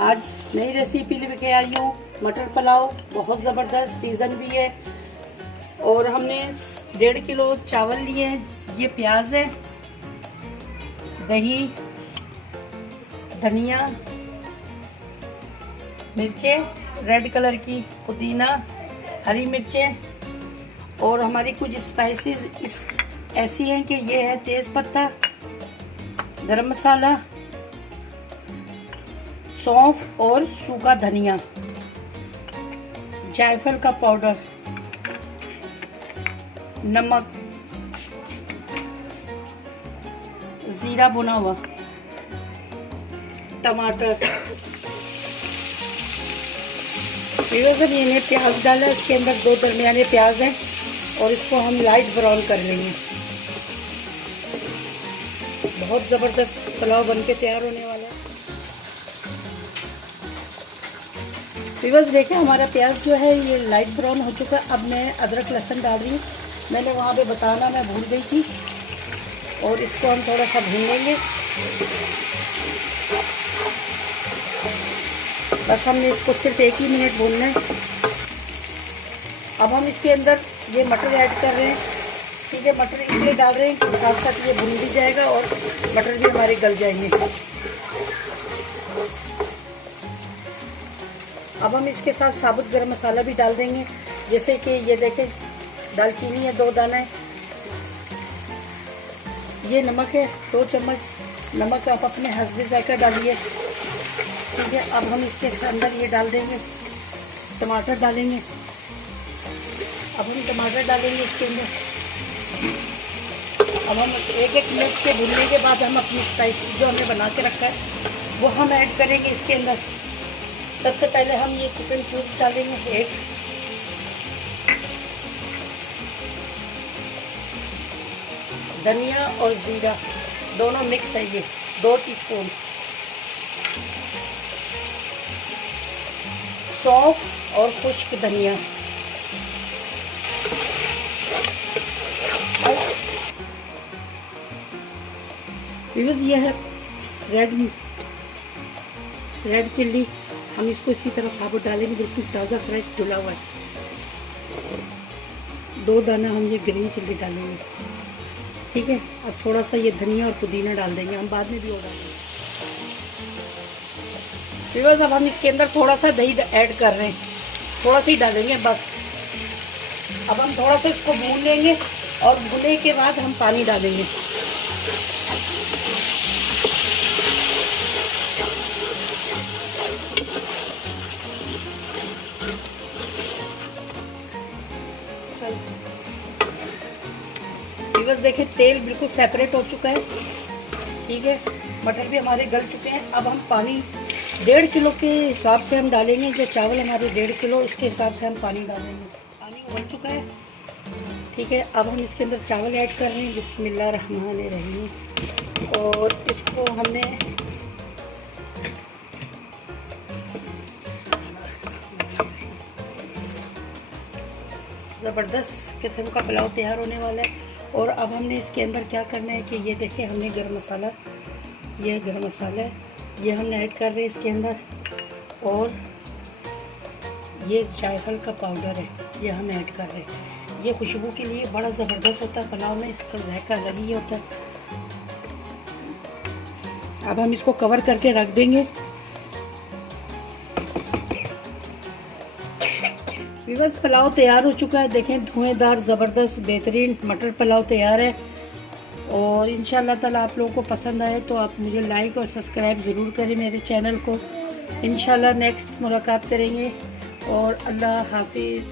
आज नई रेसिपी लेके आई हूँ, मटर पुलाव। बहुत ज़बरदस्त, सीज़न भी है। और हमने 1.5 किलो चावल लिए हैं। ये प्याज है, दही, धनिया, मिर्चें रेड कलर की, पुदीना, हरी मिर्चें और हमारी कुछ स्पाइसेस ऐसी हैं कि ये है तेज़ पत्ता, गरम मसाला, सौंफ और सूखा धनिया, जायफल का पाउडर, नमक, जीरा भुना हुआ, टमाटर। फिर मैंने प्याज डाला, इसके अंदर 2 दरमियाने प्याज हैं और इसको हम लाइट ब्राउन कर लेंगे। बहुत ज़बरदस्त पुलाव बनके तैयार होने वाला है। व्यूअर्स देखें, हमारा प्याज जो है ये लाइट ब्राउन हो चुका है। अब मैं अदरक लहसुन डाल रही हूँ। मैंने वहाँ पे बताना मैं भूल गई थी। और इसको हम थोड़ा सा भून लेंगे। बस हमने इसको सिर्फ 1 ही मिनट भूनना है। अब हम इसके अंदर ये मटर ऐड कर रहे हैं। ठीक है, मटर इसलिए डाल रहे हैं कि साथ साथ ये भून भी जाएगा और मटर भी हमारे गल जाएंगे। अब हम इसके साथ साबुत गरम मसाला भी डाल देंगे। जैसे कि ये देखें, दालचीनी है 2 दाना है। ये नमक है 2 चम्मच। नमक आप अपने हस्बे जायका डालिए। ठीक है, अब हम इसके अंदर ये डाल देंगे, टमाटर डालेंगे। अब हम टमाटर डालेंगे इसके अंदर। अब हम 1-1 मिनट के भूनने के बाद हम अपनी स्पाइस जो हमने बना के रखा है वो हम ऐड करेंगे इसके अंदर। सबसे पहले हम ये चिकन क्यूब्स डालेंगे 1, धनिया और जीरा दोनों मिक्स है, ये 2 टीस्पून, सौंफ और खुश्क धनिया, ये है रेड चिल्ली। हम इसको इसी तरह साबुत डालेंगे, बिल्कुल ताज़ा फ्रेश धुला हुआ है। 2 दाना हम ये ग्रीन चिल्ली डालेंगे। ठीक है, अब थोड़ा सा ये धनिया और पुदीना डाल देंगे, हम बाद में भी और डालेंगे। व्यूअर्स अब हम इसके अंदर थोड़ा सा दही ऐड कर रहे हैं, थोड़ा सा ही डालेंगे बस। अब हम थोड़ा सा इसको भून लेंगे और भुने के बाद हम पानी डालेंगे। व्यूअर्स देखें, तेल बिल्कुल सेपरेट हो चुका है। ठीक है, मटर भी हमारे गल चुके हैं। अब हम पानी 1.5 किलो के हिसाब से हम डालेंगे। जो चावल हमारे 1.5 किलो, उसके हिसाब से हम पानी डालेंगे। पानी उबल चुका है। ठीक है, अब हम इसके अंदर चावल ऐड कर रहे हैं। बिस्मिल्लाहिर्रहमानिर्रहीम। और इसको हमने ज़बरदस्त किस्म का पुलाव तैयार होने वाला है। और अब हमने इसके अंदर क्या करना है कि ये देखिए, हमने गरम मसाला, ये गरम मसाला है, ये हमने ऐड कर रहे हैं इसके अंदर। और ये जायफल का पाउडर है, ये हम ऐड कर रहे हैं। ये खुशबू के लिए बड़ा ज़बरदस्त होता है पुलाव में, इसका जायका अलग ही होता है। अब हम इसको कवर करके रख देंगे। व्यूअर्स पुलाव तैयार हो चुका है। देखें, धुएंदार ज़बरदस्त बेहतरीन मटर पुलाव तैयार है। और इंशाल्लाह ताला आप लोगों को पसंद आए तो आप मुझे लाइक और सब्सक्राइब ज़रूर करें मेरे चैनल को। इंशाल्लाह नेक्स्ट मुलाकात करेंगे। और अल्लाह हाफिज़।